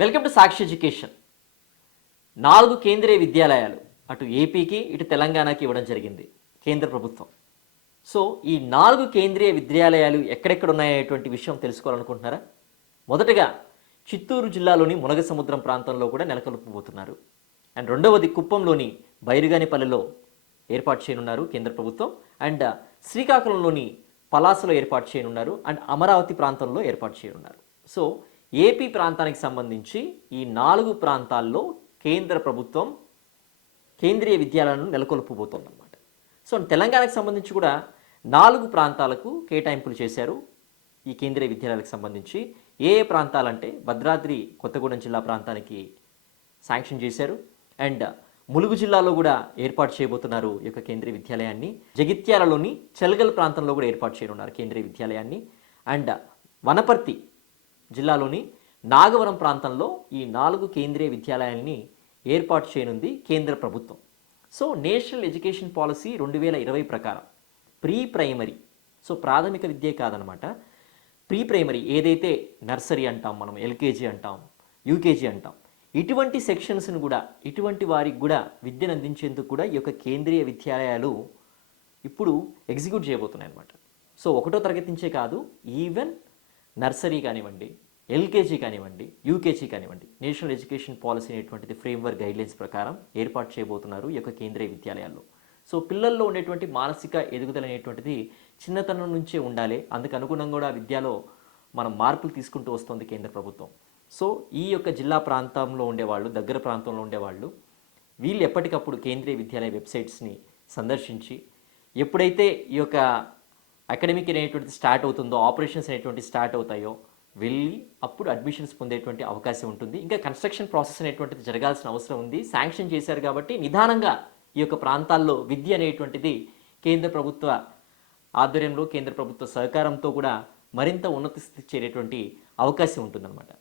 Welcome to Sakshi education. 4 కేంద్రీయ విద్యాలయాలు అటు ఏపీకి ఇటు తెలంగాణకి ఇవ్వడం జరిగింది కేంద్ర ప్రభుత్వం. సో ఈ 4 కేంద్రీయ విద్యాలయాలు ఎక్కడెక్కడ ఉన్నాయనేటువంటి విషయం తెలుసుకోవాలనుకుంటున్నారా? మొదటగా చిత్తూరు జిల్లాలోని మునగసముద్రం ప్రాంతంలో కూడా నెలకొల్పబోతున్నారు. అండ్ రెండవది కుప్పంలోని బైరుగానిపల్లిలో ఏర్పాటు చేయనున్నారు కేంద్ర ప్రభుత్వం. అండ్ శ్రీకాకుళంలోని పలాసలో ఏర్పాటు చేయనున్నారు. అండ్ అమరావతి ప్రాంతంలో ఏర్పాటు చేయనున్నారు. సో ఏపీ ప్రాంతానికి సంబంధించి ఈ 4 ప్రాంతాల్లో కేంద్ర ప్రభుత్వం కేంద్రీయ విద్యాలయాలను నెలకొల్పబోతోందన్నమాట. సో తెలంగాణకు సంబంధించి కూడా 4 ప్రాంతాలకు కేటాయింపులు చేశారు. ఈ కేంద్రీయ విద్యాలయాలకు సంబంధించి ఏ ప్రాంతాలంటే భద్రాద్రి కొత్తగూడెం జిల్లా ప్రాంతానికి శాంక్షన్ చేశారు. అండ్ ములుగు జిల్లాలో కూడా ఏర్పాటు చేయబోతున్నారు ఈ యొక్క కేంద్రీయ విద్యాలయాన్ని. జగిత్యాలలోని చెల్గల్ ప్రాంతంలో కూడా ఏర్పాటు చేయనున్నారు కేంద్రీయ విద్యాలయాన్ని. అండ్ వనపర్తి జిల్లాలోని నాగవరం ప్రాంతంలో ఈ 4 కేంద్రీయ విద్యాలయాల్ని ఏర్పాటు చేయనుంది కేంద్ర ప్రభుత్వం. సో నేషనల్ ఎడ్యుకేషన్ పాలసీ 2020 ప్రకారం ప్రీ ప్రైమరీ, సో ప్రాథమిక విద్యే కాదనమాట, ప్రీ ప్రైమరీ ఏదైతే నర్సరీ అంటాం, మనం ఎల్కేజీ అంటాం, యూకేజీ అంటాం, ఇటువంటి సెక్షన్స్ను కూడా ఇటువంటి వారికి కూడా విద్యను అందించేందుకు కూడా ఈ యొక్క కేంద్రీయ విద్యాలయాలు ఇప్పుడు ఎగ్జిక్యూట్ చేయబోతున్నాయి అన్నమాట. సో 1వ తరగతి నుంచే కాదు, ఈవెన్ నర్సరీ కానివ్వండి, ఎల్కేజీ కానివ్వండి, యూకేజీ కానివ్వండి, నేషనల్ ఎడ్యుకేషన్ పాలసీ అనేటువంటిది ఫ్రేమ్వర్క్ గైడ్లైన్స్ ప్రకారం ఏర్పాటు చేయబోతున్నారు ఈ యొక్క కేంద్రీయ విద్యాలయాల్లో. సో పిల్లల్లో ఉండేటువంటి మానసిక ఎదుగుదల అనేటువంటిది చిన్నతనం నుంచే ఉండాలి. అందుకు అనుగుణంగా కూడా విద్యలో మనం మార్పులు తీసుకుంటూ వస్తుంది కేంద్ర ప్రభుత్వం. సో ఈ యొక్క జిల్లా ప్రాంతంలో ఉండేవాళ్ళు, దగ్గర ప్రాంతంలో ఉండేవాళ్ళు వీళ్ళు ఎప్పటికప్పుడు కేంద్రీయ విద్యాలయ వెబ్సైట్స్ని సందర్శించి ఎప్పుడైతే ఈ యొక్క అకాడమిక్ అనేటువంటిది స్టార్ట్ అవుతుందో, ఆపరేషన్స్ అనేటువంటి స్టార్ట్ అవుతాయో వెళ్ళి అప్పుడు అడ్మిషన్స్ పొందేటువంటి అవకాశం ఉంటుంది. ఇంకా కన్స్ట్రక్షన్ ప్రాసెస్ అనేటువంటిది జరగాల్సిన అవసరం ఉంది. శాంక్షన్ చేశారు కాబట్టి నిదానంగా ఈ యొక్క ప్రాంతాల్లో విద్య అనేటువంటిది కేంద్ర ప్రభుత్వ ఆధ్వర్యంలో, కేంద్ర ప్రభుత్వ సహకారంతో కూడా మరింత ఉన్నత స్థితికి చేరేటువంటి అవకాశం ఉంటుందన్నమాట.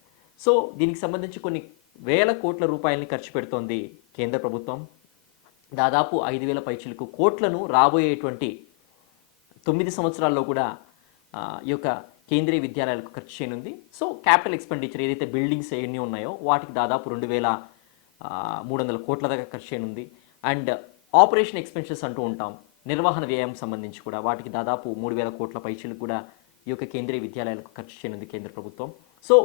సో దీనికి సంబంధించి కొన్ని వేల కోట్ల రూపాయలని ఖర్చు పెడుతోంది కేంద్ర ప్రభుత్వం. దాదాపు 5,000 పైచిలకు కోట్లను రాబోయేటువంటి 9 సంవత్సరాల్లో కూడా ఈ యొక్క కేంద్రీయ విద్యాలయాలకు ఖర్చు చేయనుంది. సో క్యాపిటల్ ఎక్స్పెండిచర్ ఏదైతే బిల్డింగ్స్ ఎన్ని ఉన్నాయో వాటికి దాదాపు 2,300 కోట్ల దాకా ఖర్చు చేయనుంది. అండ్ ఆపరేషన్ ఎక్స్పెన్సెస్ అంటూ ఉంటాం, నిర్వహణ వ్యయం సంబంధించి కూడా వాటికి దాదాపు 3,000 కోట్ల పైచీలకు కూడా ఈ యొక్క కేంద్రీయ విద్యాలయాలకు ఖర్చు చేయనుంది కేంద్ర ప్రభుత్వం. సో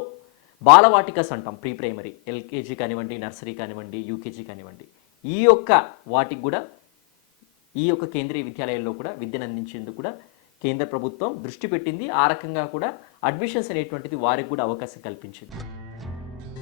బాలవాటికస్ అంటాం, ప్రీ ప్రైమరీ, ఎల్కేజీ కానివ్వండి, నర్సరీ కానివ్వండి, యూకేజీ కానివ్వండి, ఈ యొక్క వాటికి కూడా ఈ యొక్క కేంద్రీయ విద్యాలయాల్లో కూడా విద్యను అందించేందుకు కూడా కేంద్ర ప్రభుత్వం దృష్టి పెట్టింది. ఆ రకంగా కూడా అడ్మిషన్స్ అనేటువంటిది వారికి కూడా అవకాశం కల్పించింది.